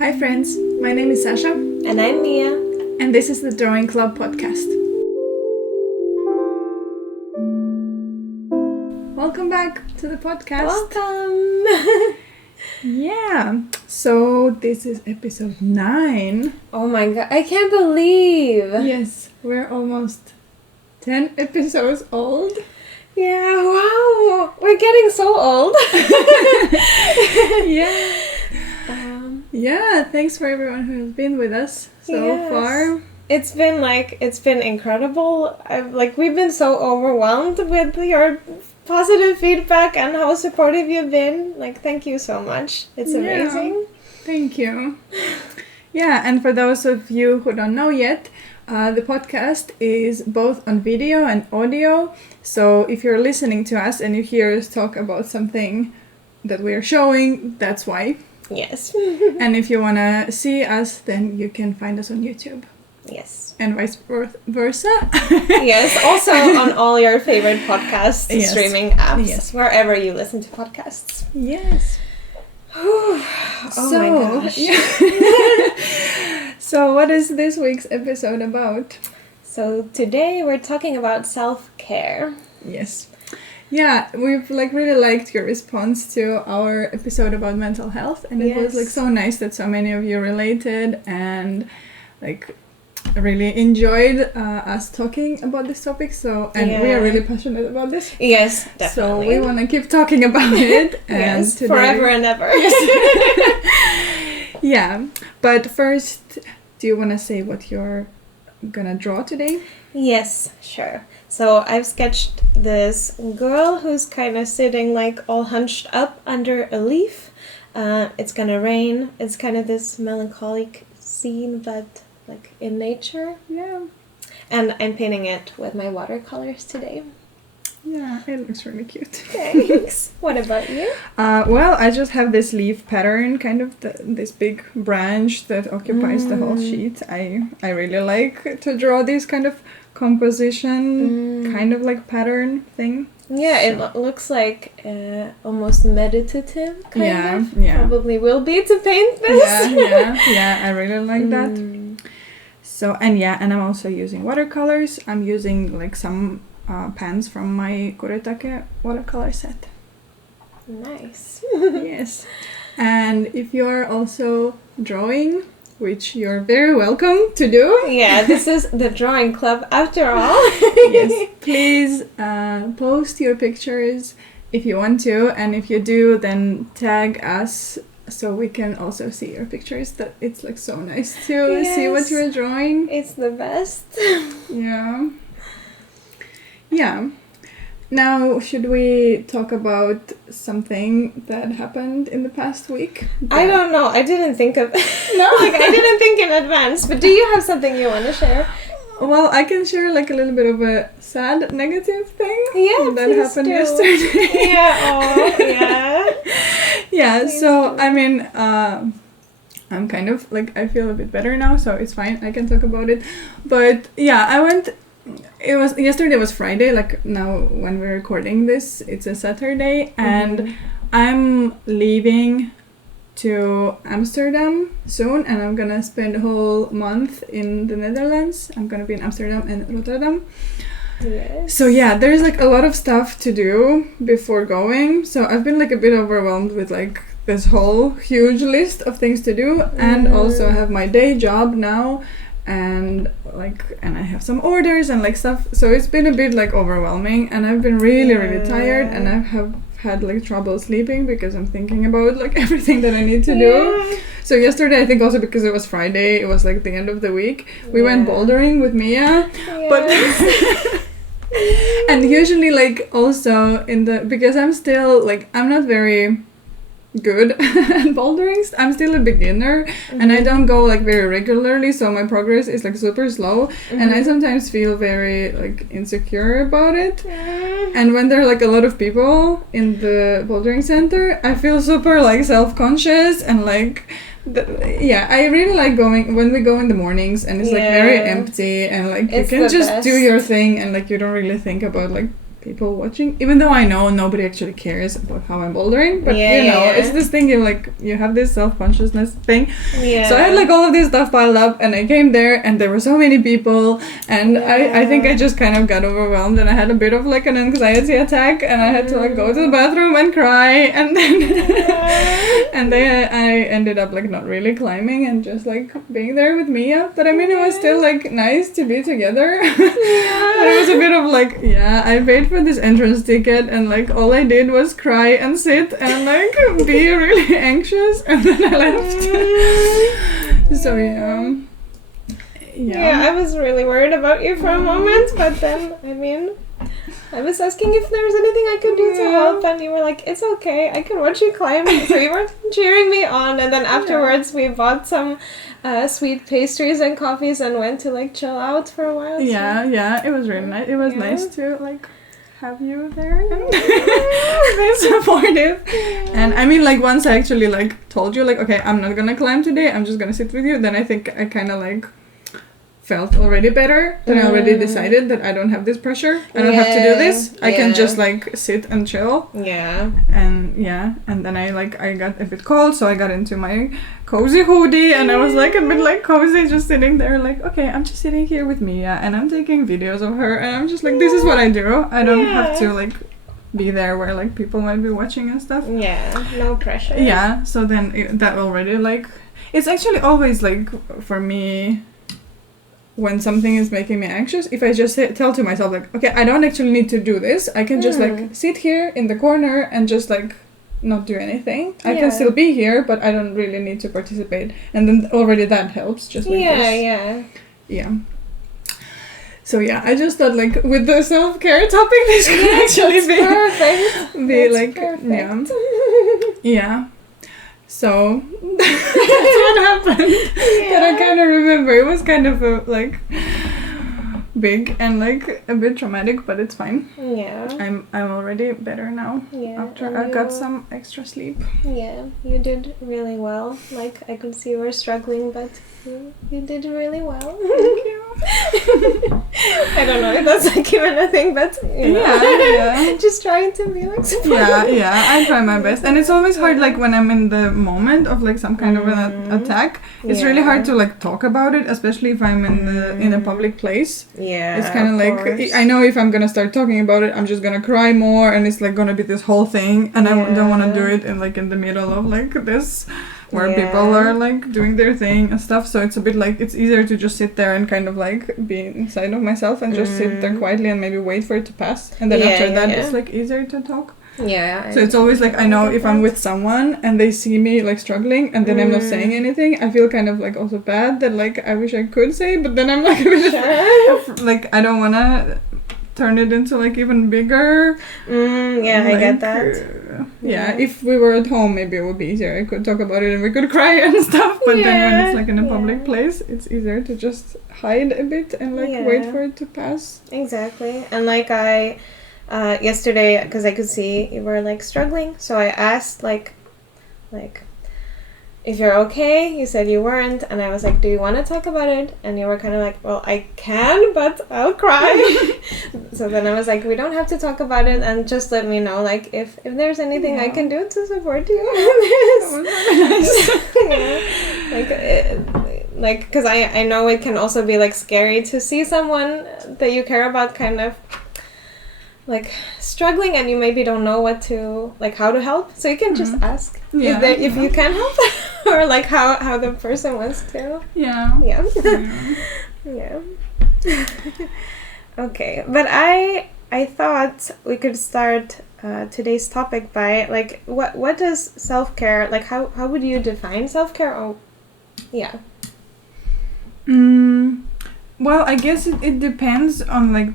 Hi friends, my name is Sasha. And I'm Mia. And this is the Drawing Club podcast. Welcome back to the podcast. Welcome! Yeah, so this is episode 9. Oh my god, I can't believe! Yes, we're almost 10 episodes old. Yeah, wow! We're getting so old! Yeah. Yeah, thanks for everyone who has been with us so far. It's been incredible. We've been so overwhelmed with your positive feedback and how supportive you've been. Thank you so much. It's amazing. Thank you. Yeah, and for those of you who don't know yet, the podcast is both on video and audio. So if you're listening to us and you hear us talk about something that we are showing, that's why. Yes. And if you want to see us, then you can find us on YouTube. Yes. And vice versa. Yes, also on all your favorite podcast streaming apps, wherever you listen to podcasts. Yes. Oh my gosh. Yeah. So what is this week's episode about? So today we're talking about self-care. Yes. Yeah, we've really liked your response to our episode about mental health, and it was so nice that so many of you related and really enjoyed us talking about this topic. So we are really passionate about this. Yes, definitely. So we want to keep talking about it. And today, forever and ever. Yeah, but first, do you want to say what you're gonna draw today? Yes, sure. So I've sketched this girl who's kind of sitting all hunched up under a leaf. It's gonna rain. It's kind of this melancholic scene, but in nature. Yeah. And I'm painting it with my watercolors today. Yeah, it looks really cute. Thanks. What about you? Well, I just have this leaf pattern, kind of this big branch that occupies the whole sheet. I really like to draw this kind of composition, kind of pattern thing. Yeah, it looks almost meditative, kind of. Yeah. Probably will be to paint this. Yeah, I really like that. So, and I'm also using watercolors. I'm using some pens from my Kuretake watercolor set. Nice. Yes. And if you're also drawing, which you're very welcome to do. Yeah, this is the drawing club after all. Yes, please post your pictures if you want to, and if you do, then tag us so we can also see your pictures. That it's so nice to see what you're drawing. It's the best. Yeah. Now, should we talk about something that happened in the past week? I don't know. I didn't think of... No? I didn't think in advance. But do you have something you want to share? Well, I can share a little bit of a sad, negative thing that happened yesterday. Yeah, Please so, do. I mean, I'm kind of, I feel a bit better now, so it's fine. I can talk about it. But, yeah, I went... Yesterday was Friday, now when we're recording this, it's a Saturday, and I'm leaving to Amsterdam soon, and I'm gonna spend a whole month in the Netherlands. I'm gonna be in Amsterdam and Rotterdam. Yes. So yeah, there's a lot of stuff to do before going, so I've been a bit overwhelmed with this whole huge list of things to do, and also I have my day job now, and I have some orders and stuff, so it's been a bit overwhelming, and I've been really tired, and I have had trouble sleeping because I'm thinking about everything that I need to do. So yesterday, I think also because it was Friday, it was the end of the week, we went bouldering with Mia. But and usually also because I'm still I'm not very good at bouldering. I'm still a beginner, and I don't go very regularly, so my progress is super slow, and I sometimes feel very insecure about it. And when there are a lot of people in the bouldering center, I feel super self-conscious, and I really like going when we go in the mornings, and it's very empty, and you can just do your thing, and you don't really think about people watching, even though I know nobody actually cares about how I'm bouldering, but it's this thing, you have this self-consciousness thing. So I had like all of this stuff piled up, and I came there and there were so many people, and I think I just kind of got overwhelmed, and I had a bit of like an anxiety attack, and I had to like go to the bathroom and cry, and then and then I ended up like not really climbing and just like being there with Mia, but I mean it was still like nice to be together. But it was a bit of like, I paid for this entrance ticket, and like all I did was cry and sit and like be really anxious, and then I left. So I was really worried about you for a moment, but then I mean I was asking if there was anything I could do to help, and you were like, it's okay, I can watch you climb. So you were cheering me on, and then afterwards we bought some sweet pastries and coffees and went to like chill out for a while. It was really nice. It was nice to like have you there and be supportive. And I mean, like once I actually like told you like, okay, I'm not gonna climb today, I'm just gonna sit with you, then I think I kind of like felt already better. Then I already decided that I don't have this pressure. I don't have to do this. I can just like sit and chill. And then I got a bit cold, so I got into my cozy hoodie, and I was like a bit like cozy, just sitting there like, okay, I'm just sitting here with Mia, and I'm taking videos of her, and I'm just like, this is what I do. I don't have to like be there where like people might be watching and stuff. No pressure. So then that already like, it's actually always like for me, when something is making me anxious, if I just tell to myself like, okay, I don't actually need to do this, I can just like sit here in the corner and just like not do anything. I can still be here, but I don't really need to participate, and then already that helps. Just like So I just thought like with the self-care topic, this could actually be perfect. So that's what happened. That I kind of remember. It was kind of like big and like a bit traumatic, but it's fine. I'm already better now. After I got some extra sleep. You did really well. Like I could see you were struggling, but you did really well. Thank you. I don't know if that's like even a thing, but just trying to be like supportive. I try my best, and it's always hard like when I'm in the moment of like some kind of an attack. It's really hard to like talk about it, especially if I'm in a public place. It's kind of like course. I know if I'm gonna start talking about it, I'm just gonna cry more, and it's like gonna be this whole thing, and I don't want to do it in the middle of like this where people are like doing their thing and stuff. So it's a bit like it's easier to just sit there and kind of like be inside of myself and just sit there quietly and maybe wait for it to pass, and then after that it's like easier to talk. So it's always like I know if I'm with someone and they see me like struggling and then I'm not saying anything, I feel kind of like also bad that like I wish I could say, but then I'm like a bit like I don't want to turn it into like even bigger. I get that. If we were at home, maybe it would be easier. I could talk about it and we could cry and stuff, but then when it's like in a public place, it's easier to just hide a bit and like wait for it to pass. Exactly. And like I yesterday, because I could see you were like struggling, so I asked like if you're okay. You said you weren't, and I was like, do you want to talk about it? And you were kind of like, well, I can, but I'll cry. So then I was like, we don't have to talk about it, and just let me know like if there's anything I can do to support you. That was really nice. Like because I know it can also be like scary to see someone that you care about kind of like struggling, and you maybe don't know what to like how to help, so you can just ask if you can help or like how the person wants to. Okay, but I thought we could start today's topic by like what does self-care, like how would you define self-care? Well, I guess it depends on like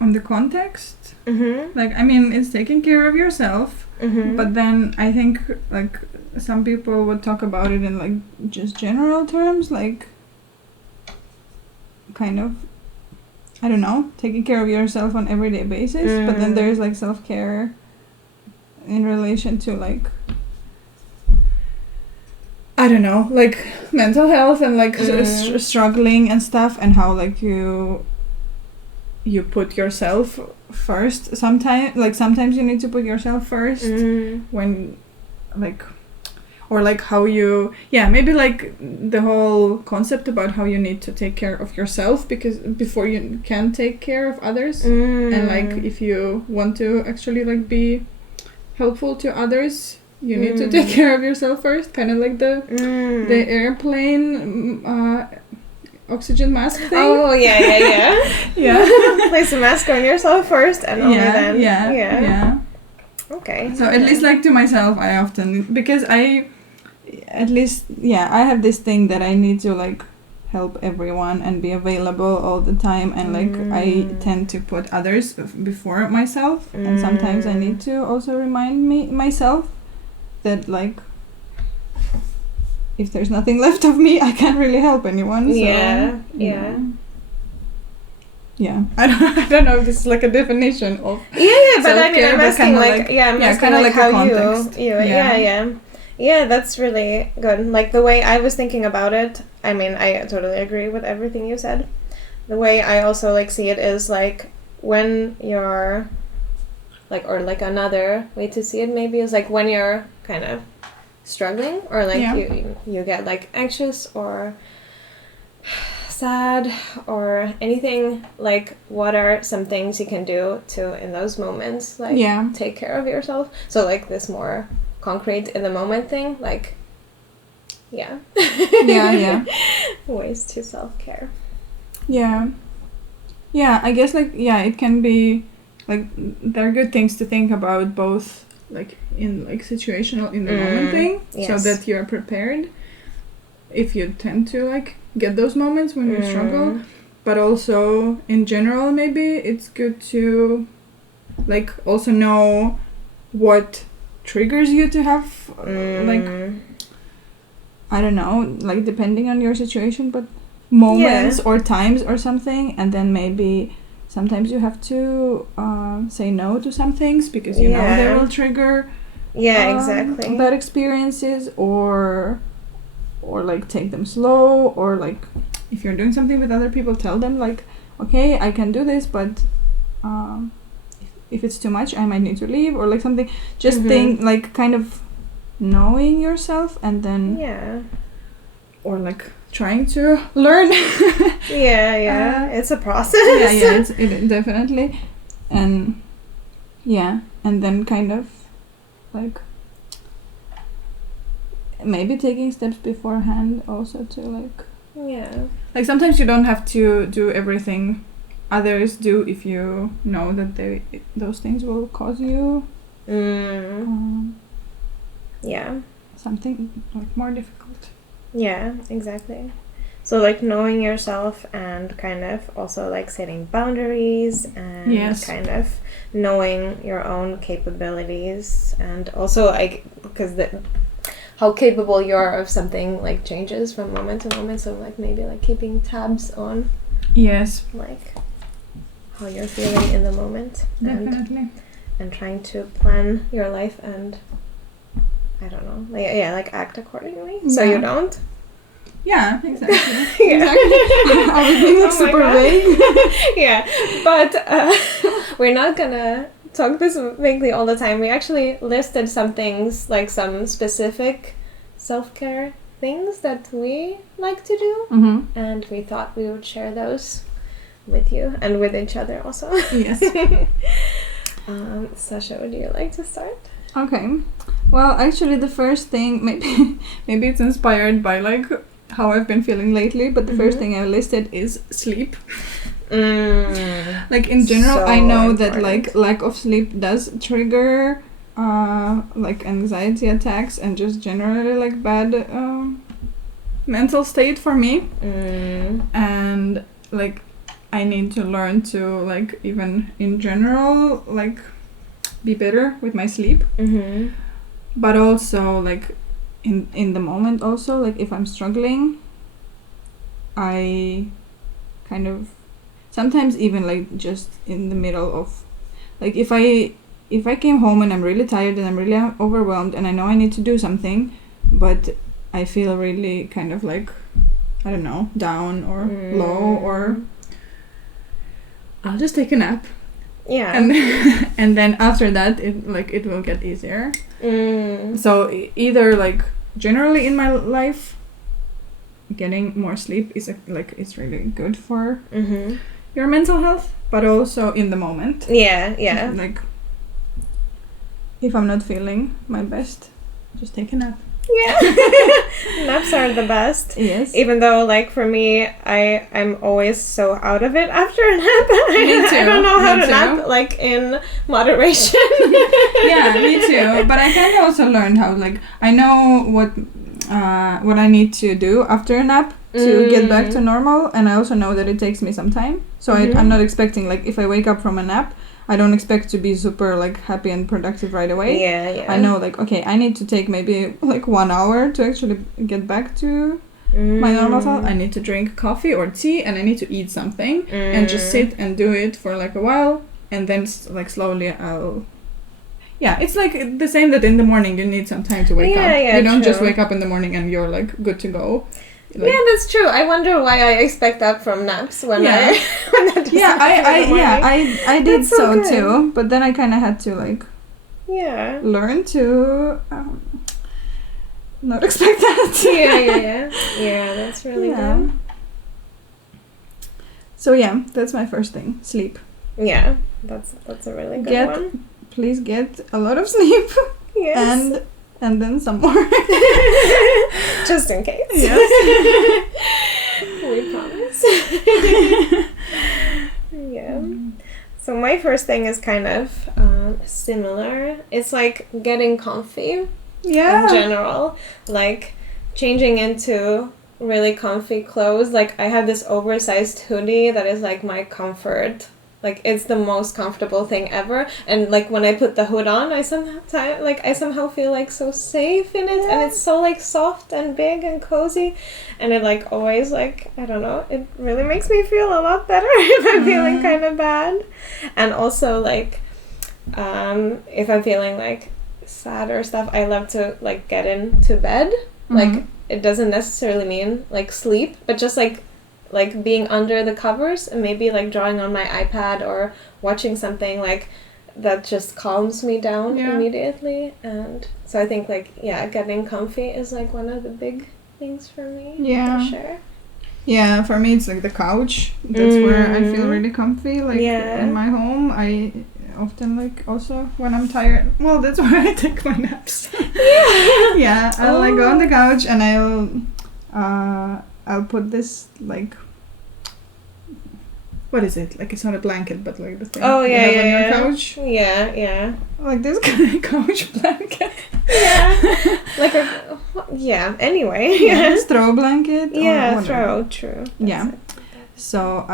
on the context. Like I mean it's taking care of yourself, but then I think like some people would talk about it in like just general terms, like kind of I don't know, taking care of yourself on everyday basis, but then there's like self-care in relation to like I don't know, like mental health and like struggling and stuff, and how like you you put yourself first. Sometimes you need to put yourself first when like, or like how you, maybe like the whole concept about how you need to take care of yourself because before you can take care of others. And like if you want to actually like be helpful to others, you need to take care of yourself first, kind of like the airplane oxygen mask thing. Oh yeah. Place a mask on yourself first, and only then. Yeah. Okay. So at least like to myself, I often, because I have this thing that I need to like help everyone and be available all the time, and like I tend to put others before myself, and sometimes I need to also remind myself that like if there's nothing left of me, I can't really help anyone. So, yeah. I don't know if this is like a definition of but I mean I'm asking like I'm asking like how you that's really good. Like the way I was thinking about it, I mean I totally agree with everything you said. The way I also like see it is like when you're like, or like another way to see it maybe is like when you're kind of struggling, or like you get like anxious or sad or anything, like what are some things you can do to in those moments like take care of yourself? So like this more concrete in the moment thing, like ways to self-care. I guess like it can be like there are good things to think about, both like in like situational in the moment thing, so that you're prepared if you tend to like get those moments when you struggle, but also in general maybe it's good to like also know what triggers you to have like I don't know, like depending on your situation, but moments or times or something, and then maybe sometimes you have to say no to some things because you know they will trigger exactly bad experiences, or like take them slow, or like if you're doing something with other people, tell them like, okay, I can do this, but if it's too much I might need to leave, or like something. Just think like kind of knowing yourself, and then or like trying to learn. It's a process. It definitely, and then kind of like maybe taking steps beforehand also to like sometimes you don't have to do everything others do if you know that those things will cause you something like more difficult. Exactly. So like knowing yourself and kind of also like setting boundaries and kind of knowing your own capabilities, and also like because how capable you are of something like changes from moment to moment, so like maybe like keeping tabs on like how you're feeling in the moment. Definitely. And trying to plan your life and I don't know, like act accordingly so you don't. Exactly. I was being like super vague. But we're not gonna talk this vaguely all the time. We actually listed some things, like some specific self-care things that we like to do, and we thought we would share those with you and with each other also. Yes. Sasha, would you like to start? Okay. Well, actually the first thing, maybe it's inspired by like how I've been feeling lately, but the first thing I listed is sleep. Like in general, so I know important. That like lack of sleep does trigger like anxiety attacks and just generally like bad mental state for me. And like I need to learn to like even in general like be better with my sleep. But also like in the moment also, like if I'm struggling, I kind of sometimes even like just in the middle of like if I came home and I'm really tired and I'm really overwhelmed and I know I need to do something, but I feel really kind of like I don't know, down or low, I'll just take a nap. Yeah. And then after that, it will get easier. So either like generally in my life, getting more sleep is it's really good for your mental health, but also in the moment. Yeah. Like if I'm not feeling my best, just take a nap. Yeah. Naps are the best. Yes. Even though, like, for me, I'm always so out of it after a nap. Me too. I don't know how Me to too. nap, like, in moderation. Yeah, me too. But I kind of also learned how, like, I know what I need to do after a nap to get back to normal, and I also know that it takes me some time. So I'm not expecting, like, if I wake up from a nap, I don't expect to be super like happy and productive right away. Yeah. I know, like, okay, I need to take maybe like 1 hour to actually get back to my normal self. I need to drink coffee or tea, and I need to eat something and just sit and do it for like a while, and then like slowly I'll. Yeah, it's like the same that in the morning you need some time to wake up. Yeah, you don't true. just wake up in the morning and you're like good to go. Like, yeah, that's true. I wonder why I expect that from naps when that doesn't happen in the morning. I did That's so good. too, but then I kind of had to like Yeah. learn to not expect that. Yeah, that's really Yeah. good. So yeah, that's my first thing, sleep. Yeah, that's a really good one. Please get a lot of sleep. Yes. And then some more. Just in case. Yes. We promise. Yeah. So my first thing is kind of similar. It's like getting comfy Yeah. in general. Like changing into really comfy clothes. Like I have this oversized hoodie that is like my comfort. Like it's the most comfortable thing ever, and like when I put the hood on, I somehow feel like so safe in it, and it's so like soft and big and cozy, and it like always like I don't know, it really makes me feel a lot better if I'm feeling kind of bad, and also like if I'm feeling like sad or stuff, I love to like get into bed. Like it doesn't necessarily mean like sleep, but just like being under the covers and maybe like drawing on my iPad or watching something like that just calms me down immediately. And so I think like getting comfy is like one of the big things for me. For sure. Yeah, for me it's like the couch. That's where I feel really comfy. Like in my home, I often like also when I'm tired. Well, that's where I take my naps. I'll like go on the couch and I'll put this like. What is it? Like it's not a blanket, but like the thing you have on your couch. Yeah. Like this kind of couch blanket. Yeah. Like anyway. Yeah. Throw blanket. Yeah, or true. Yeah. So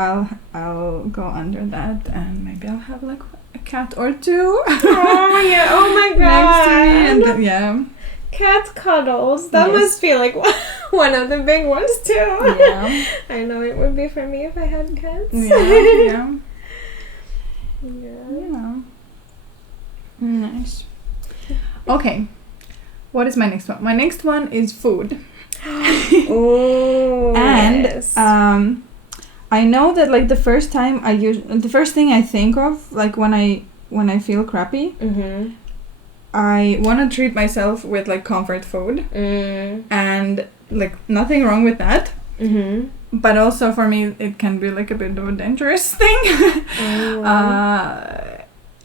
I'll go under that, and maybe I'll have like a cat or two. Oh yeah! Oh my god! Next to me, and cat cuddles. That must be like one of the big ones too. Yeah. I know it would be for me if I had cats. Yeah. Yeah. Nice. Okay. What is my next one? My next one is food. Oh. And yes. I know that like the first thing I think of like when I feel crappy. I want to treat myself with like comfort food, and like nothing wrong with that. But also for me, it can be like a bit of a dangerous thing.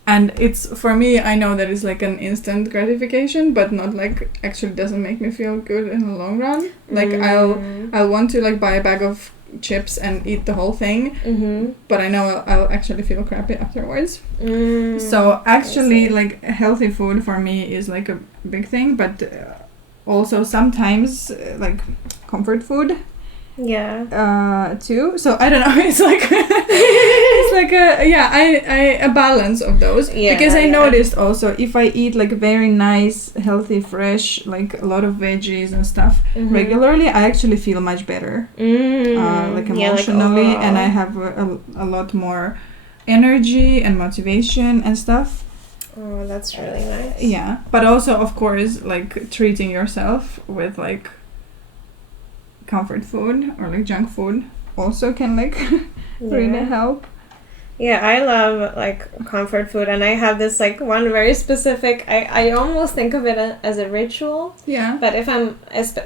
And it's for me, I know that it's like an instant gratification, but not like actually doesn't make me feel good in the long run. Like I'll want to like buy a bag of chips and eat the whole thing, but I know I'll actually feel crappy afterwards. So actually like healthy food for me is like a big thing, but also sometimes like comfort food too. So I don't know, it's like it's like a balance of those, because I noticed also if I eat like very nice healthy fresh like a lot of veggies and stuff regularly, I actually feel much better like emotionally, and I have a lot more energy and motivation and stuff. Oh, that's really nice. Yeah, but also of course like treating yourself with like comfort food or like junk food also can like really help. Yeah, I love like comfort food, and I have this like one very specific. I almost think of it as a ritual. Yeah. But if I'm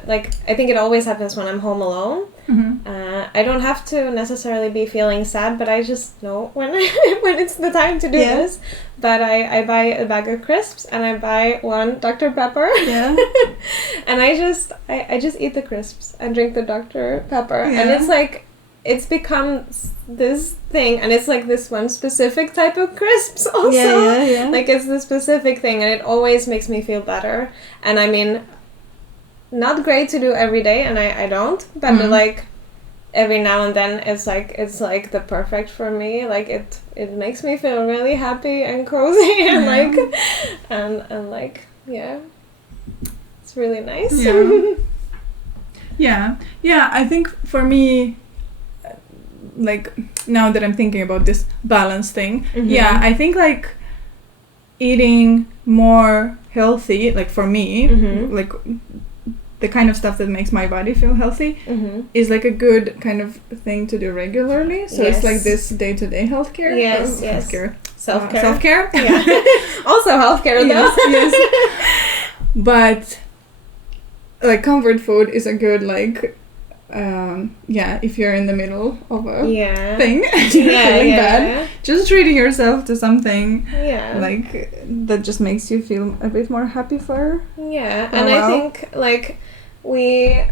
like, I think it always happens when I'm home alone. Mm-hmm. I don't have to necessarily be feeling sad, but I just know when when it's the time to do this. But I buy a bag of crisps and I buy one Dr. Pepper. Yeah. And I just eat the crisps and drink the Dr. Pepper, and it's like. It's become this thing, and it's like this one specific type of crisps also. Yeah. Like it's the specific thing, and it always makes me feel better. And I mean, not great to do every day, and I don't, but like every now and then it's like the perfect for me. Like it makes me feel really happy and cozy and like and like it's really nice. Yeah, I think for me, like now that I'm thinking about this balance thing, I think like eating more healthy, like for me, like the kind of stuff that makes my body feel healthy is like a good kind of thing to do regularly. So it's like this day-to-day healthcare. Yes. Healthcare. Self-care. Self-care. Yeah. Also healthcare though. Yes. But like comfort food is a good like if you're in the middle of a thing and you're feeling bad, just treating yourself to something like that just makes you feel a bit more happy for and I think like we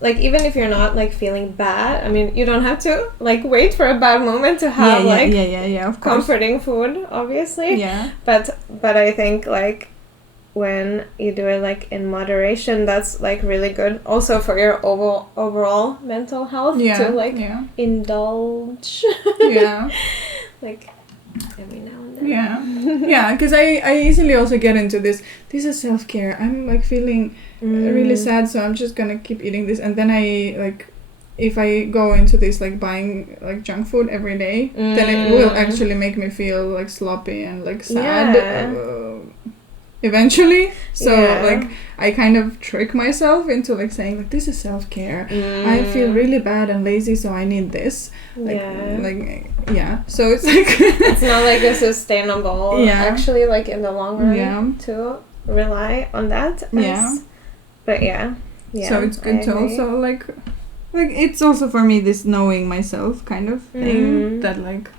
like even if you're not like feeling bad, I mean you don't have to like wait for a bad moment to have of course. Comforting food, obviously, but I think like when you do it like in moderation, that's like really good also for your overall mental health to like indulge like every now and then. Because I easily also get into this is self-care, I'm like feeling really sad, so I'm just gonna keep eating this, and then I like if I go into this like buying like junk food every day, then it will actually make me feel like sloppy and like sad eventually. So like I kind of trick myself into like saying like this is self-care, I feel really bad and lazy, so I need this so it's like it's not like a sustainable actually like in the long run to rely on that but so it's good to also like it's also for me this knowing myself kind of thing, that like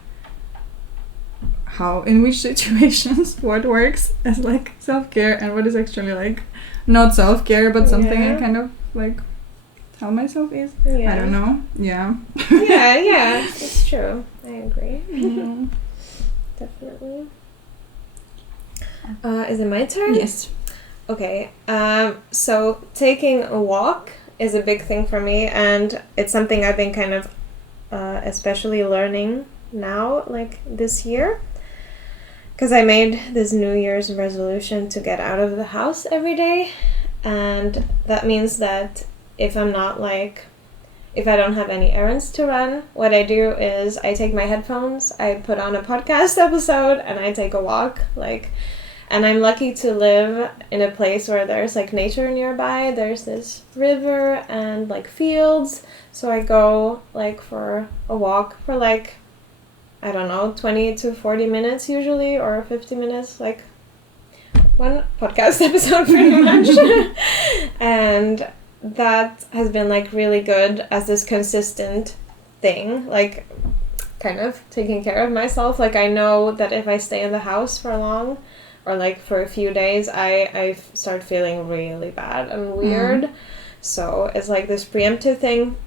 how in which situations what works as like self-care and what is actually like not self-care but something I kind of like tell myself is I don't know it's true, I agree. Definitely. Is it my turn? Yes. Okay, so taking a walk is a big thing for me, and it's something I've been kind of especially learning now like this year. Because I made this New Year's resolution to get out of the house every day, and that means that if I don't have any errands to run, what I do is I take my headphones, I put on a podcast episode, and I take a walk. And I'm lucky to live in a place where there's like nature nearby. There's this river and like fields, so I go like for a walk for like, I don't know, 20 to 40 minutes usually, or 50 minutes, like one podcast episode pretty much. And that has been like really good as this consistent thing, like kind of taking care of myself. Like I know that if I stay in the house for long or like for a few days, I start feeling really bad and weird. So it's like this preemptive thing.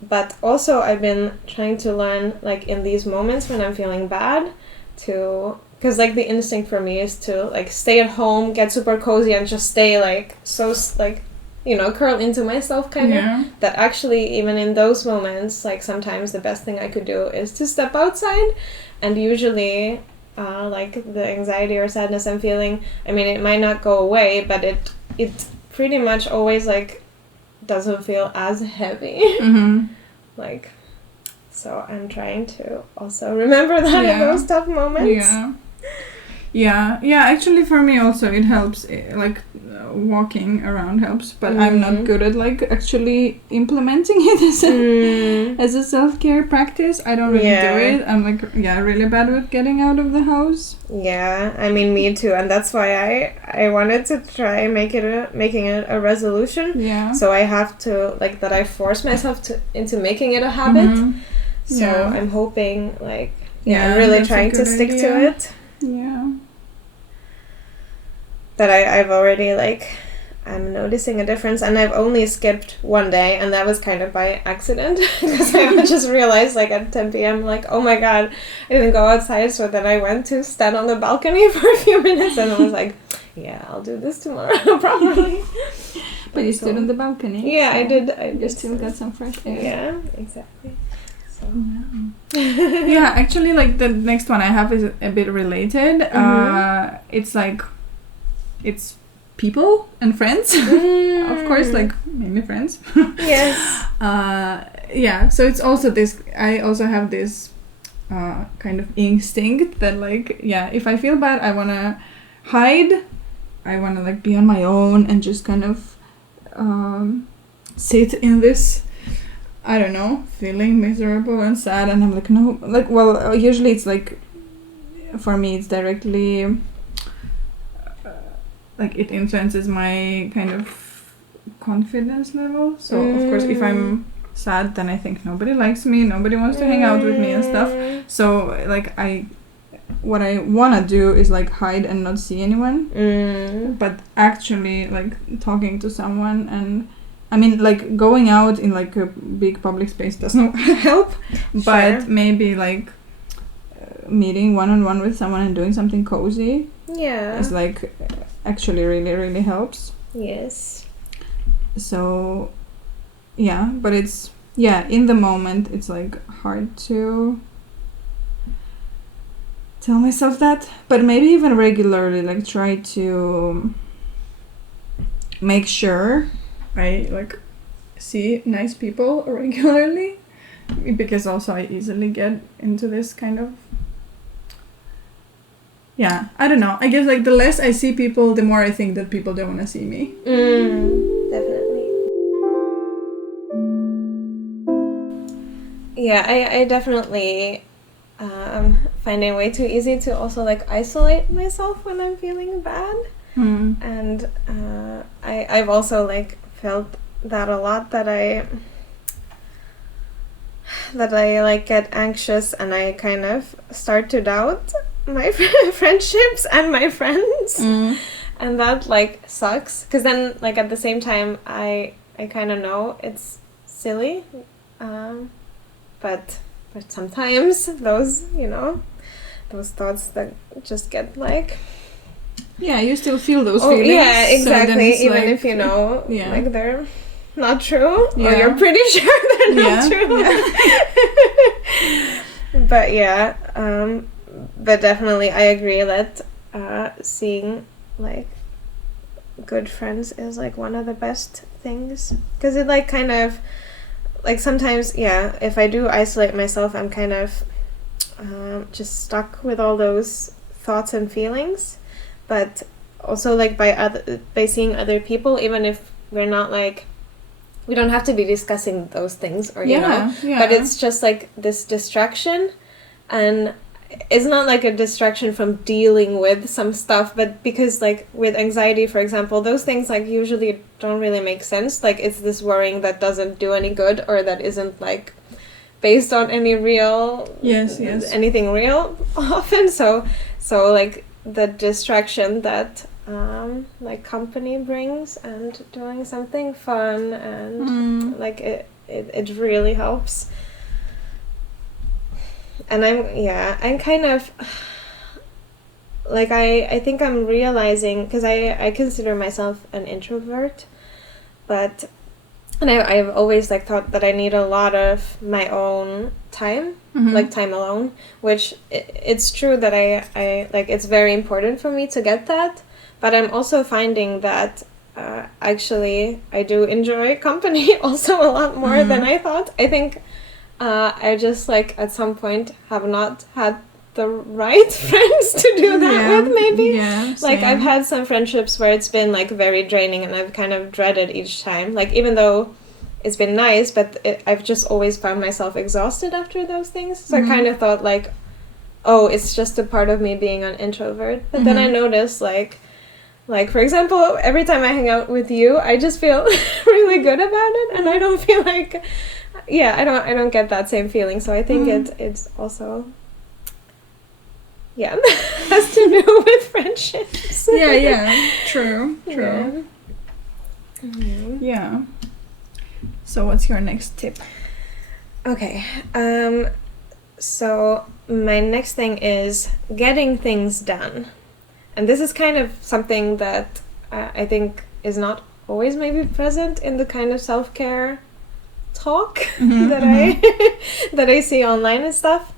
But also I've been trying to learn like in these moments when I'm feeling bad to, because like the instinct for me is to like stay at home, get super cozy and just stay like so like, you know, curl into myself kind of, that actually even in those moments, like sometimes the best thing I could do is to step outside. And usually like the anxiety or sadness I'm feeling, I mean it might not go away, but it pretty much always like doesn't feel as heavy. Like, so I'm trying to also remember that in those tough moments. Yeah, actually for me also it helps, like walking around helps, but I'm not good at like actually implementing it as a self-care practice. I don't really do it. I'm like, really bad with getting out of the house. Yeah, I mean, me too, and that's why I wanted to try making it a resolution. Yeah. So I have to, like, that I force myself into making it a habit. So I'm hoping, like, I'm really trying to stick to it. Yeah. But I've already, like, I'm noticing a difference, and I've only skipped one day, and that was kind of by accident, because I just realized, like, at 10 p.m., like, oh my god, I didn't go outside, so then I went to stand on the balcony for a few minutes, and I was like, I'll do this tomorrow, probably. But you stood on the balcony. Yeah, so I did. You still got some fresh air. Yeah, exactly. So. Yeah, actually, like, the next one I have is a bit related. It's like, it's people and friends. Of course, like, mainly friends. Yes. So it's also this, I also have this kind of instinct that, like, if I feel bad, I want to hide. I want to, like, be on my own and just kind of sit in this, I don't know, feeling miserable and sad. And I'm like, no, like, well, usually it's like, for me, it's directly, like, it influences my kind of confidence level. So, of course, if I'm sad, then I think nobody likes me, nobody wants to hang out with me and stuff. So, like, what I want to do is, like, hide and not see anyone. But actually, like, talking to someone, and I mean, like, going out in, like, a big public space does not help. But maybe, like, meeting one-on-one with someone and doing something cozy is, like, actually really, really helps. Yes. So, but it's, in the moment, it's, like, hard to tell myself that. But maybe even regularly, like, try to make sure I, like, see nice people regularly. Because also I easily get into this kind of, I don't know. I guess, like, the less I see people, the more I think that people don't want to see me. Definitely. Yeah, I definitely find it way too easy to also, like, isolate myself when I'm feeling bad. And I've also, like, felt that a lot, that I like, get anxious, and I kind of start to doubt my friendships and my friends. And that, like, sucks, because then, like, at the same time I kind of know it's silly, but sometimes those thoughts that just get, like, you still feel those feelings. Yeah, exactly. So even, like, if you know, like, they're not true, or you're pretty sure they're not true. But but definitely I agree that seeing, like, good friends is, like, one of the best things, because it, like, kind of, like, sometimes if I do isolate myself, I'm kind of just stuck with all those thoughts and feelings. But also, like, by seeing other people, even if we're not, like, we don't have to be discussing those things, or you know, but it's just, like, this distraction, and it's not, like, a distraction from dealing with some stuff, but because, like, with anxiety, for example, those things, like, usually don't really make sense. Like, it's this worrying that doesn't do any good, or that isn't, like, based on any real anything real often. So like, the distraction that like, company brings, and doing something fun, and like, it really helps. And I'm kind of, like, I think I'm realizing, because I consider myself an introvert, but, and I've always, like, thought that I need a lot of my own time, like, time alone, which it's true that I like, it's very important for me to get that, but I'm also finding that actually I do enjoy company also a lot more than I thought. I think I just, like, at some point have not had the right friends to do that with, maybe. Yeah, like same. I've had some friendships where it's been like very draining, and I've kind of dreaded each time. Like even though it's been nice, but I've just always found myself exhausted after those things. So I kind of thought like, oh, it's just a part of me being an introvert. But then I noticed like for example, every time I hang out with you, I just feel really good about it, and I don't feel like, I don't get that same feeling. So I think it's also, has to do with friendships. True. Yeah. So what's your next tip? Okay. So my next thing is getting things done. And this is kind of something that I think is not always maybe present in the kind of self-care talk that I see online and stuff.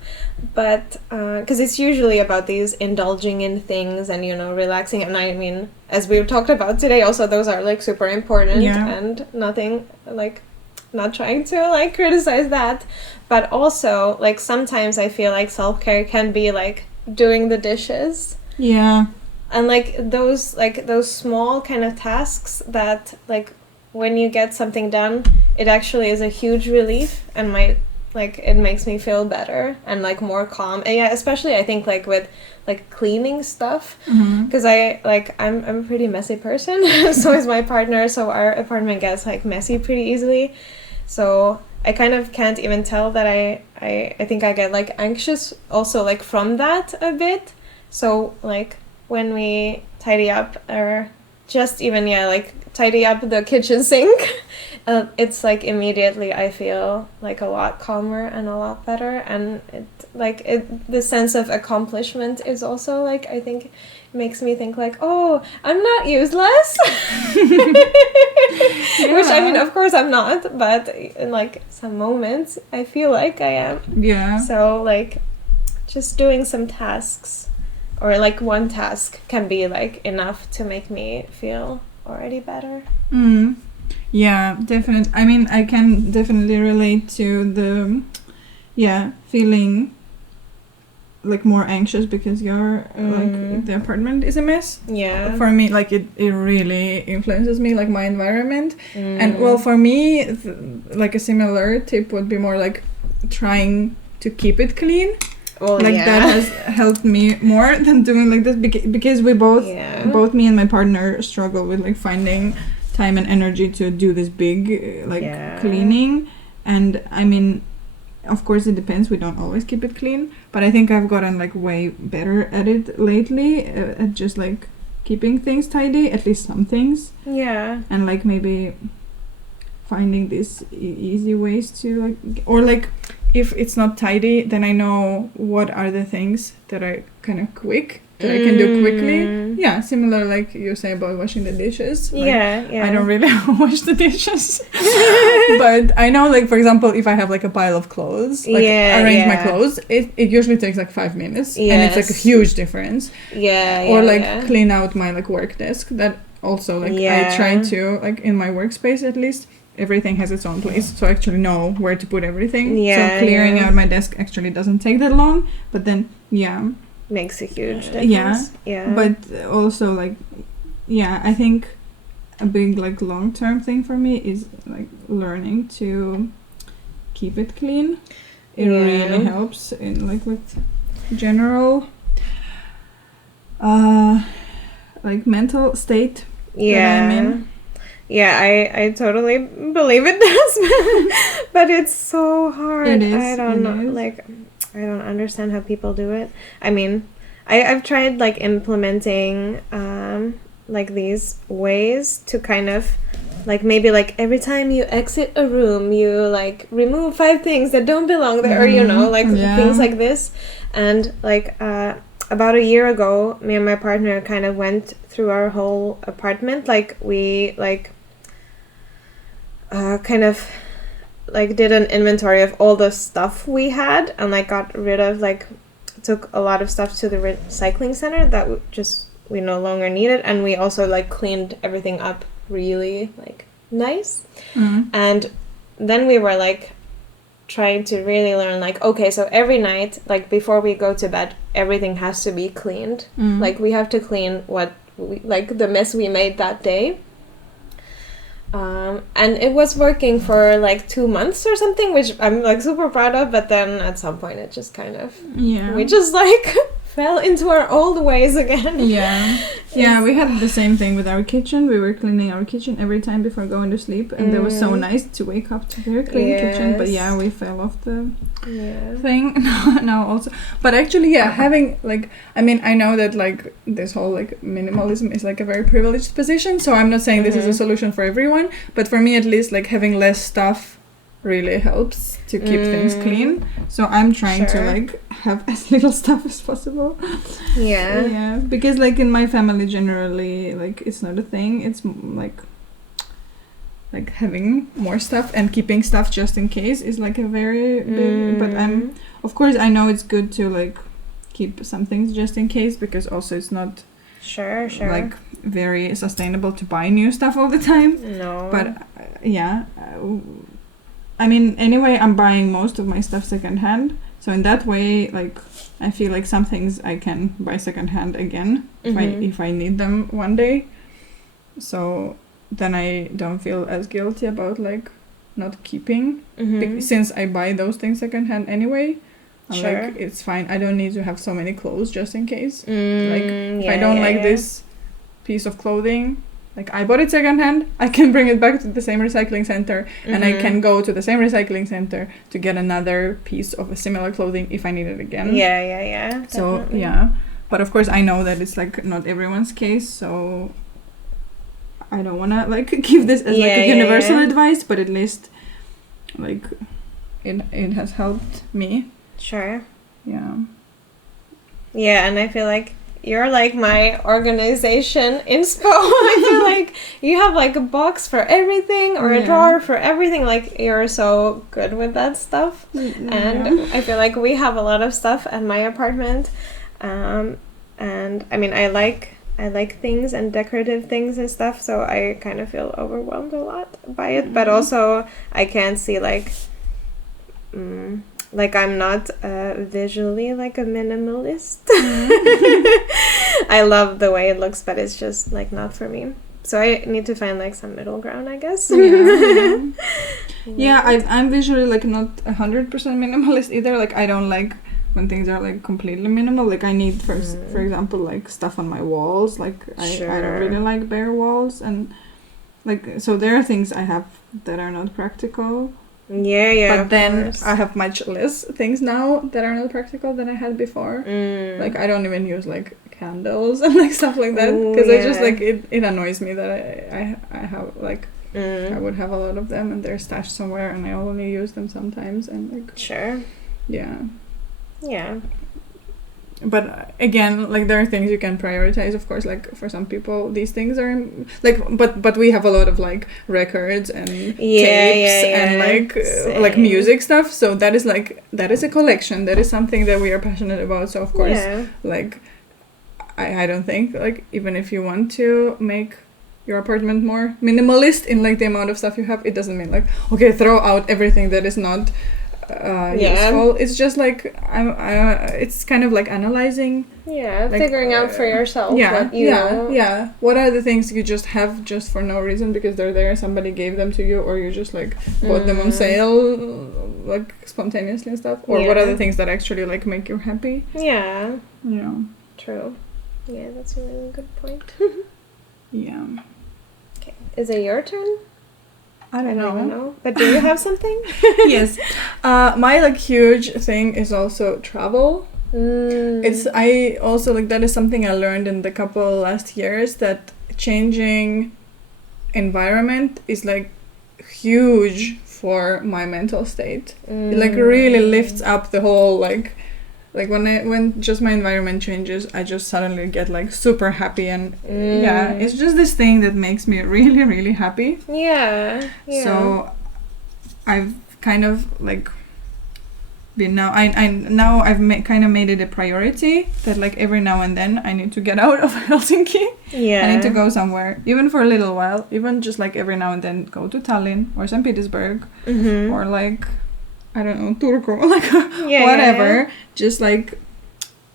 But because it's usually about these indulging in things and, relaxing. And I mean, as we've talked about today, also those are like super important and nothing like, not trying to like criticize that. But also like sometimes I feel like self-care can be like doing the dishes. Yeah. And like those small kind of tasks that like when you get something done, it actually is a huge relief and it makes me feel better and like more calm. And especially I think like with like cleaning stuff, because I'm a pretty messy person. So is my partner. So our apartment gets like messy pretty easily. So I kind of can't even tell that I think I get like anxious also like from that a bit. So like when we tidy up or just even like tidy up the kitchen sink, it's like immediately I feel like a lot calmer and a lot better, and the sense of accomplishment is also like I think makes me think like, oh, I'm not useless. Which I mean of course I'm not, but in like some moments I feel like I am. So like just doing some tasks or like one task can be like enough to make me feel already better. Yeah, definitely. I mean, I can definitely relate to the feeling like more anxious because you're like the apartment is a mess. For me, like it really influences me, like my environment. And well, for me like a similar tip would be more like trying to keep it clean. That has helped me more than doing like this because we both me and my partner struggle with like finding time and energy to do this big cleaning. And I mean, of course it depends, we don't always keep it clean, but I think I've gotten like way better at it lately, at just like keeping things tidy, at least some things, and like maybe finding these easy ways to like, or like if it's not tidy, then I know what are the things that are kind of quick, that I can do quickly. Yeah, similar like you say about washing the dishes. Like, I don't really wash the dishes. But I know like, for example, if I have like a pile of clothes, like arrange my clothes, it usually takes like 5 minutes. And it's like a huge difference. Or like clean out my like work desk. That also like I try to like in my workspace at least. Everything has its own place, so I actually know where to put everything. So clearing out my desk actually doesn't take that long, but then makes a huge difference. But also like I think a big like long-term thing for me is like learning to keep it clean. It really helps in like with general like mental state that I'm in. I totally believe it does, but it's so hard. It is. I don't know. Like, I don't understand how people do it. I mean, I've tried like implementing like these ways to kind of like maybe like every time you exit a room, you like remove 5 things that don't belong there, or like things like this. And like about a year ago, me and my partner kind of went through our whole apartment. Like we like kind of like did an inventory of all the stuff we had and like got rid of like took a lot of stuff to the recycling center that we no longer needed, and we also like cleaned everything up really like nice. And then we were like trying to really learn, like, okay, so every night, like, before we go to bed, everything has to be cleaned. Like, we have to clean like, the mess we made that day. And it was working for like 2 months or something, which I'm like super proud of, but then at some point it just kind of we just like fell into our old ways again. Yeah, we had the same thing with our kitchen. We were cleaning our kitchen every time before going to sleep, and it was so nice to wake up to a very clean kitchen, but yeah, we fell off the thing now also. But actually, having like, I mean, I know that like this whole like minimalism is like a very privileged position, so I'm not saying this is a solution for everyone, but for me at least, like having less stuff really helps to keep things clean. So I'm trying to like have as little stuff as possible. Yeah, because like in my family generally, like it's not a thing. It's like having more stuff and keeping stuff just in case is like a very big, but of course I know it's good to like keep some things just in case, because also it's not like very sustainable to buy new stuff all the time. No. But I mean, anyway, I'm buying most of my stuff secondhand, so in that way, like I feel like some things I can buy secondhand again if I need them one day. So then I don't feel as guilty about like not keeping, since I buy those things secondhand anyway. Like it's fine. I don't need to have so many clothes just in case. Like if I don't like this piece of clothing, like I bought it secondhand, I can bring it back to the same recycling center, and I can go to the same recycling center to get another piece of a similar clothing if I need it again. Yeah. So but of course I know that it's like not everyone's case, so I don't wanna like give this as like a universal advice, but at least like it has helped me. Sure. Yeah, and I feel like you're like my organization inspo. I feel like you have like a box for everything or a drawer for everything. Like you're so good with that stuff. And I feel like we have a lot of stuff at my apartment. And I mean, I like things and decorative things and stuff, so I kind of feel overwhelmed a lot by it. But also I can see like I'm not visually like a minimalist. I love the way it looks, but it's just like not for me. So I need to find like some middle ground, I guess. I'm visually like not 100% minimalist either. Like I don't like when things are like completely minimal. Like I need for example like stuff on my walls. Like I don't really like bare walls, and like so there are things I have that are not practical. But then I have much less things now that are not practical than I had before. Like I don't even use like candles and like stuff like that, because I just like it annoys me that I have like I would have a lot of them and they're stashed somewhere and I only use them sometimes, and like but again, like there are things you can prioritize, of course. Like for some people these things are like, but we have a lot of like records and tapes and like music stuff, so that is a collection, that is something that we are passionate about. So of course like I don't think like even if you want to make your apartment more minimalist in like the amount of stuff you have, it doesn't mean like okay, throw out everything that is not useful. It's just like it's kind of like analyzing, like, figuring out for yourself what you know. What are the things you just have just for no reason because they're there, somebody gave them to you, or you just like bought them on sale like spontaneously and stuff, or what are the things that actually like make you happy. True. That's a really good point. Okay, is it your turn? I don't know. But do you have something? Yes. My like huge thing is also travel. I also like that is something I learned in the couple last years, that changing environment is like huge for my mental state. It like really lifts up the whole like when just my environment changes, I just suddenly get like super happy, and it's just this thing that makes me really, really happy. So I've kind of like been now I've kind of made it a priority that like every now and then I need to get out of Helsinki. I need to go somewhere, even for a little while, even just like every now and then go to Tallinn or St. Petersburg, or like I don't know, Turku, like whatever. Just like...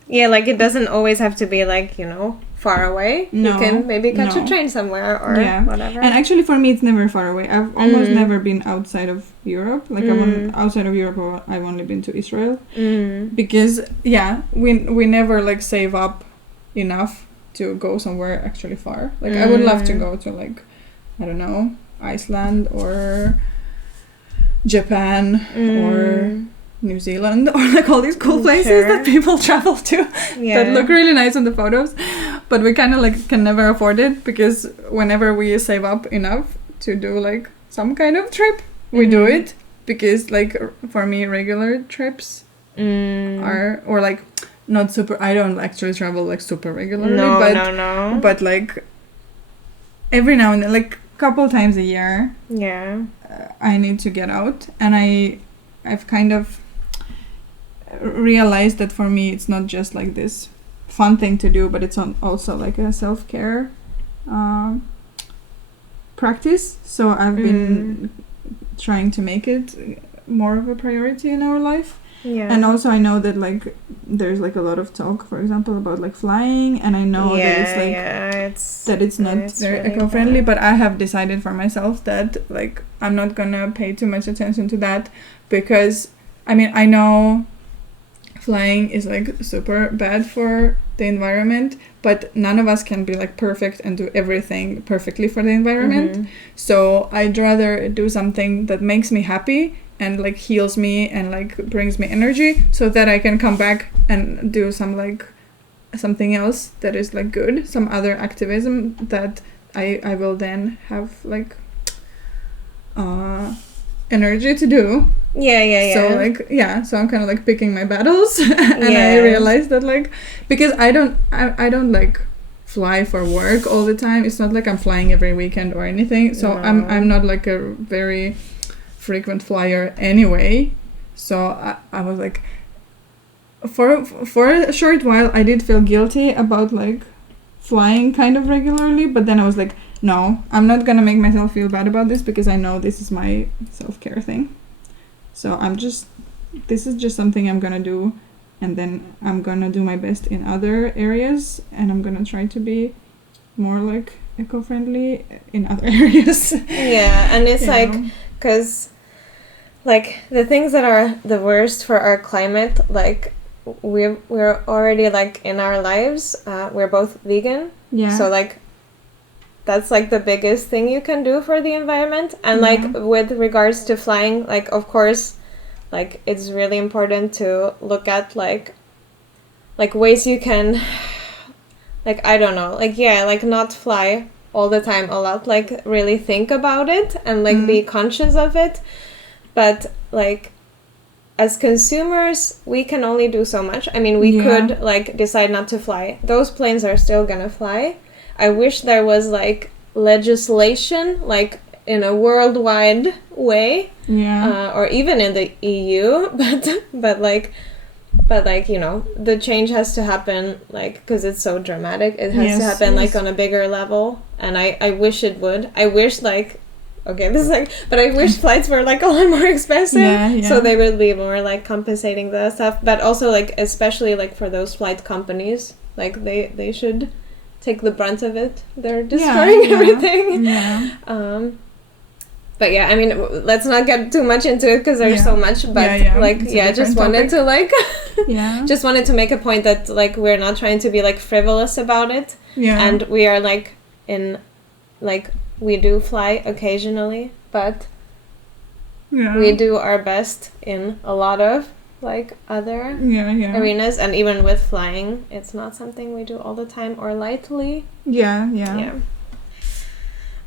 Yeah, like it doesn't always have to be like, you know, far away. No, you can maybe catch a train somewhere or whatever. And actually for me it's never far away. I've almost never been outside of Europe. Like outside of Europe I've only been to Israel. Because we never like save up enough to go somewhere actually far. Like I would love to go to like, I don't know, Iceland or Japan or New Zealand or like all these cool places that people travel to that look really nice on the photos, but we kind of like can never afford it, because whenever we save up enough to do like some kind of trip, we do it, because like for me regular trips are, or like not super, I don't actually travel like super regularly, but like every now and then, like couple times a year, I need to get out, and I've kind of realized that for me it's not just like this fun thing to do, but it's also like a self-care practice. So I've been trying to make it more of a priority in our life. And also I know that like there's like a lot of talk, for example, about like flying, and I know that it's like that it's not very really eco-friendly, but I have decided for myself that like I'm not gonna pay too much attention to that, because I mean I know flying is like super bad for the environment, but none of us can be like perfect and do everything perfectly for the environment. So I'd rather do something that makes me happy and like heals me and like brings me energy, so that I can come back and do some like something else that is like good, some other activism that I will then have like energy to do. So like so I'm kind of like picking my battles and I realized that like, because I don't like fly for work all the time. It's not like I'm flying every weekend or anything, so I'm not like a very frequent flyer anyway. So I was like, for a short while I did feel guilty about like flying kind of regularly, but then I was like, no, I'm not gonna make myself feel bad about this, because I know this is my self-care thing. So this is just something I'm gonna do, and then I'm gonna do my best in other areas, and I'm gonna try to be more like eco-friendly in other areas. And it's like, because like the things that are the worst for our climate, like we're already like in our lives, we're both vegan, so like that's like the biggest thing you can do for the environment. And like with regards to flying, like of course like it's really important to look at like ways you can like, I don't know, like like not fly all the time a lot, like really think about it and like be conscious of it. But like as consumers we can only do so much. I mean, we could like decide not to fly. Those planes are still gonna fly. I wish there was like legislation like in a worldwide way, or even in the EU, but like you know, the change has to happen like, because it's so dramatic, it has to happen like on a bigger level, and I wish it would. I wish like, okay, this is like, but I wish flights were like a lot more expensive, so they would be more like compensating the stuff. But also like, especially like for those flight companies, like they should take the brunt of it. They're destroying everything. But I mean, let's not get too much into it, because there's so much, but just wanted to like just wanted to make a point that like we're not trying to be like frivolous about it, and we are like in like, we do fly occasionally, but we do our best in a lot of like other arenas, and even with flying it's not something we do all the time or lightly.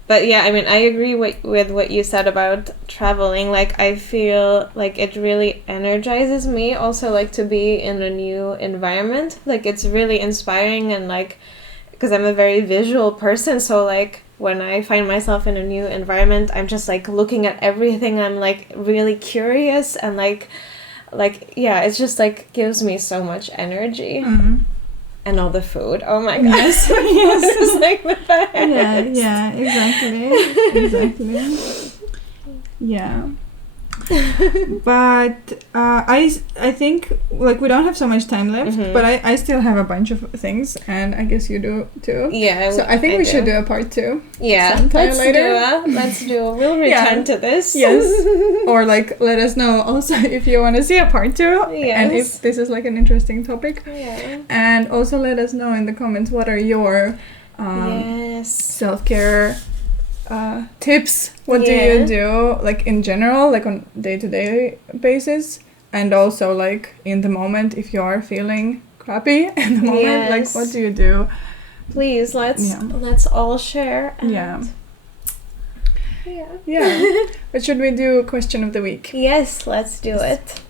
But I mean, I agree with what you said about traveling. Like I feel like it really energizes me also, like to be in a new environment. Like it's really inspiring, and like, because I'm a very visual person, so like when I find myself in a new environment, I'm just like looking at everything. I'm like really curious, and like it's just like gives me so much energy. And all the food, oh my god, yes, it's like the best. But I think like we don't have so much time left, but I still have a bunch of things, and I guess you do too. Yeah. So I think we should do a part 2. Yeah. Sometime later. Let's do a. We'll return to this. Yes. Or like let us know also if you want to see a part 2, and if this is like an interesting topic. Yeah. And also let us know in the comments what are your self-care tips. What do you do like in general, like on day-to-day basis, and also like in the moment if you are feeling crappy in the moment, like what do you do? Please let's all share. Yeah. But should we do question of the week? Yes, let's do it.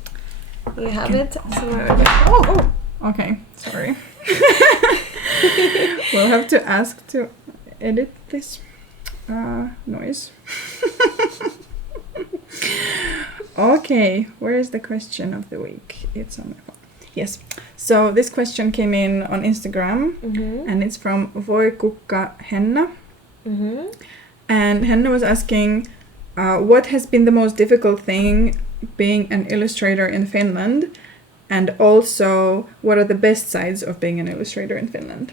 You have it somewhere. Oh, okay. Sorry. We'll have to ask to edit this noise. Okay, where is the question of the week? It's on my phone. Yes. So this question came in on Instagram, and it's from Voikukka Henna. And Henna was asking, what has been the most difficult thing being an illustrator in Finland? And also, what are the best sides of being an illustrator in Finland?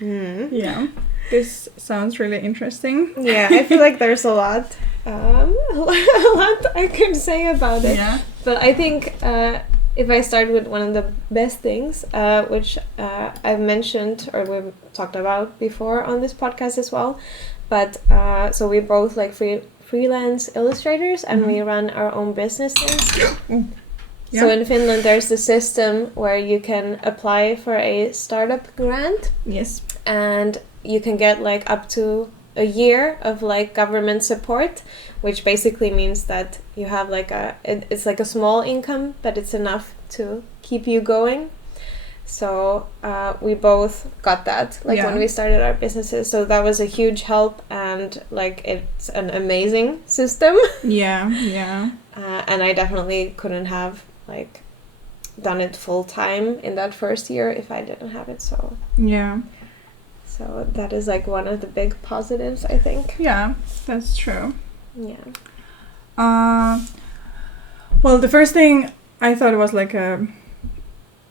Yeah, this sounds really interesting. Yeah, I feel like there's a lot I could say about it. Yeah. But I think if I start with one of the best things, which I've mentioned or we've talked about before on this podcast as well, but so we both like freelance illustrators, and we run our own businesses. So in Finland there's a system where you can apply for a startup grant. Yes. And you can get like up to a year of like government support, which basically means that you have like it's like a small income, but it's enough to keep you going. So we both got that when we started our businesses. So that was a huge help, and like it's an amazing system. Yeah. And I definitely couldn't have like done it full time in that first year if I didn't have it. So so that is like one of the big positives, I think. Yeah, that's true. Yeah. Well, the first thing I thought was like a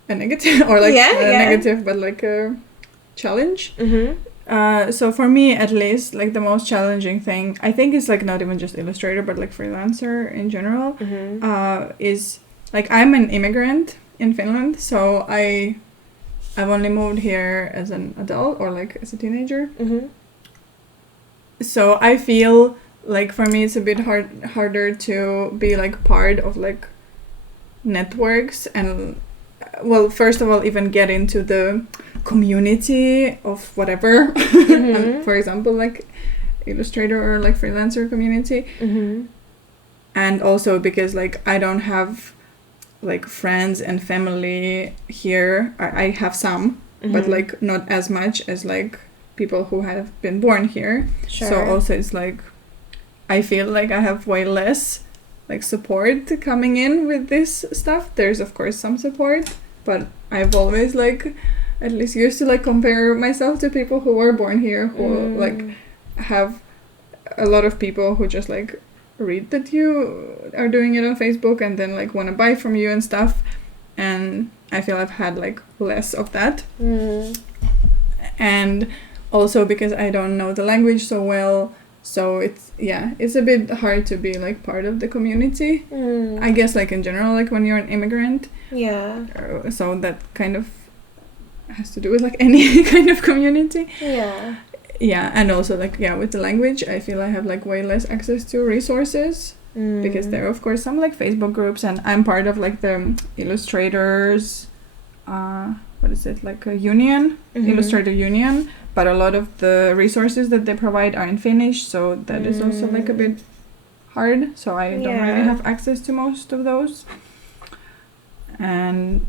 negative, or like negative, but like a challenge. So for me, at least, like the most challenging thing, I think it's like not even just illustrator, but like freelancer in general, is like I'm an immigrant in Finland, so I've only moved here as an adult or like as a teenager. So I feel like for me it's a bit harder to be like part of like networks and, well, first of all, even get into the community of whatever. For example, like illustrator or like freelancer community. And also because like I don't have like friends and family here. I have some, but like not as much as like people who have been born here. So also it's like I feel like I have way less like support coming in with this stuff. There's of course some support, but I've always like at least used to like compare myself to people who were born here, who like have a lot of people who just like read that you are doing it on Facebook and then like want to buy from you and stuff, and I feel I've had like less of that. And also because I don't know the language so well, so it's a bit hard to be like part of the community. I guess like in general, like when you're an immigrant, so that kind of has to do with like any kind of community. And also like with the language, I feel I have like way less access to resources, because there are of course some like Facebook groups, and I'm part of like the illustrators what is it, like a union, illustrator union, but a lot of the resources that they provide are in Finnish, so that is also like a bit hard, so I don't really have access to most of those. And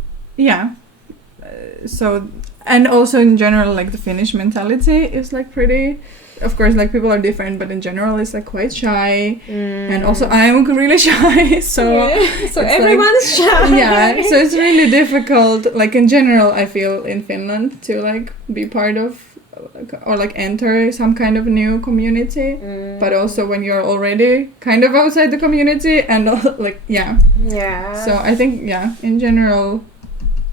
so, and also in general, like the Finnish mentality is like pretty, of course, like people are different, but in general it's like quite shy. And also I'm really shy, so so everyone's like, shy. So it's really difficult, like in general I feel in Finland, to like be part of or like enter some kind of new community, but also when you're already kind of outside the community and like Yeah. So I think in general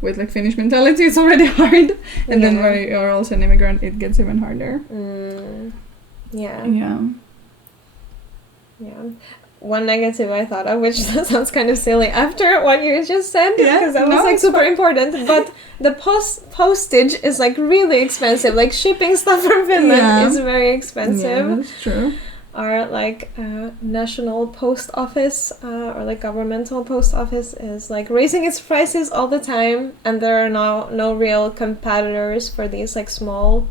with like Finnish mentality it's already hard, and then when you're also an immigrant it gets even harder. Yeah. One negative I thought of, which sounds kind of silly after what you just said, because that was like super important, but the postage is like really expensive. Like shipping stuff from Finland is very expensive. Yeah, that's true. Our like national post office or like governmental post office is like raising its prices all the time, and there are no real competitors for these like small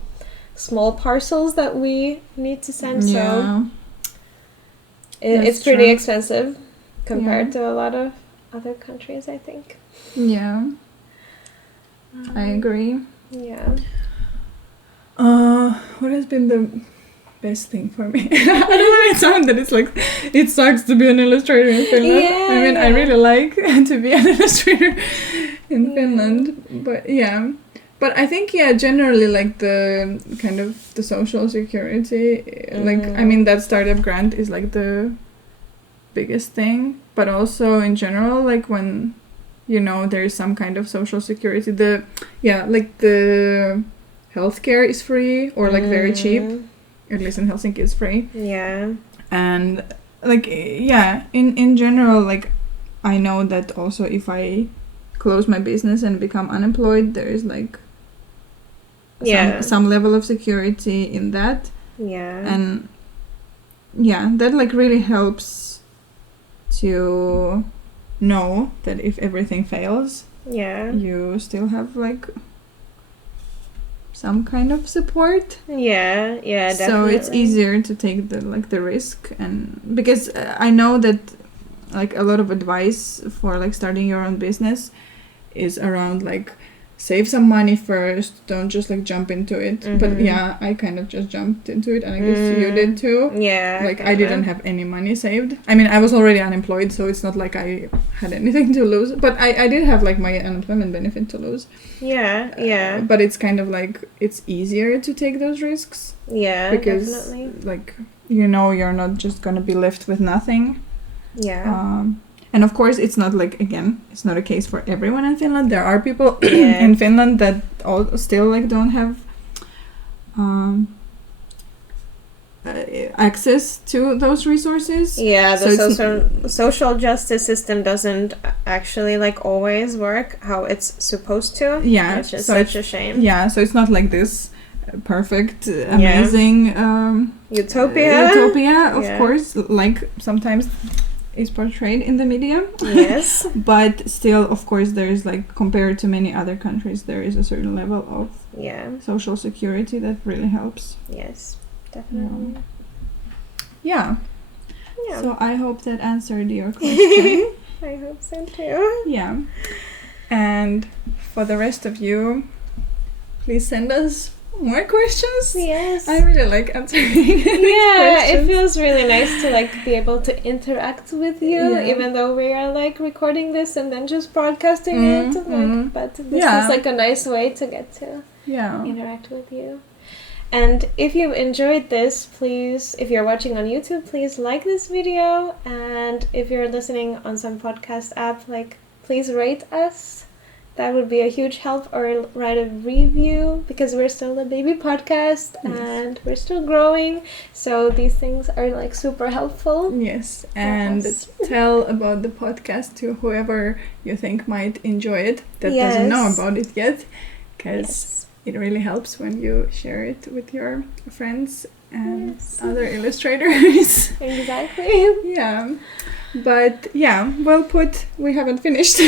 parcels that we need to send. So it's pretty expensive compared to a lot of other countries, I think. Yeah, I agree. Yeah. What has been the best thing for me? I don't want to sound that it's like it sucks to be an illustrator in Finland. I mean, I really like to be an illustrator in Finland, but I think generally like the kind of the social security, like I mean that startup grant is like the biggest thing, but also in general like when there is some kind of social security, like the healthcare is free or like very cheap. At least in Helsinki it's free. Yeah. And like in general like I know that also if I close my business and become unemployed there is like some level of security in that. And that like really helps to know that if everything fails you still have like some kind of support. Definitely. So it's easier to take the risk, and because I know that like a lot of advice for like starting your own business is around like save some money first, don't just like jump into it. But I kind of just jumped into it, and I guess you did too. Like I didn't have any money saved. I mean I was already unemployed, so it's not like I had anything to lose, but I did have like my unemployment benefit to lose. But it's kind of like it's easier to take those risks because definitely. Like you're not just gonna be left with nothing. And of course, it's not like, again, it's not a case for everyone in Finland. There are people in Finland that still like don't have access to those resources. The social justice system doesn't actually like always work how it's supposed to. Which is such a shame. So it's not like this perfect, amazing utopia. Of course, like sometimes is portrayed in the media. But still, of course, there is like compared to many other countries, there is a certain level of social security that really helps. Definitely. So I hope that answered your question. I hope so too. And for the rest of you, please send us more questions. I really like answering questions. It feels really nice to like be able to interact with you, even though we are like recording this and then just broadcasting it. But this is like a nice way to get to interact with you. And if you enjoyed this, please, if you're watching on YouTube, please like this video, and if you're listening on some podcast app, like please rate us. That would be a huge help, or write a review, because we're still a baby podcast and we're still growing, so these things are like super helpful. And tell about the podcast to whoever you think might enjoy it that doesn't know about it yet, because it really helps when you share it with your friends and other illustrators. But we haven't finished.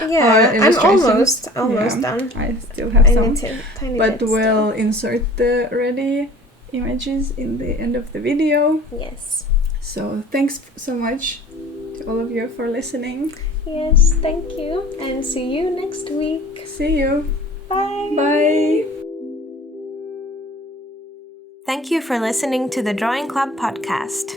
I'm almost done. I still have some, tiny but bits we'll insert the ready images in the end of the video. So thanks so much to all of you for listening. Thank you, and see you next week. See you. Bye. Thank you for listening to the Drawing Club podcast.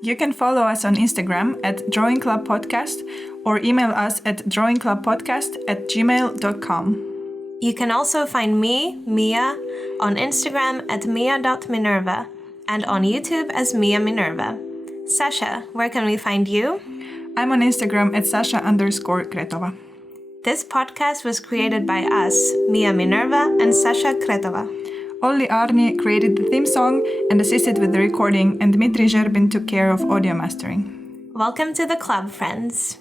You can follow us on Instagram at Drawing Club Podcast or email us at drawingclubpodcast@gmail.com. You can also find me, Mia, on Instagram at mia.minerva and on YouTube as Mia Minerva. Sasha, where can we find you? I'm on Instagram at Sasha_Kretova. This podcast was created by us, Mia Minerva and Sasha Kretova. Olli Aarni created the theme song and assisted with the recording, and Dmitri Zherbin took care of audio mastering. Welcome to the club, friends.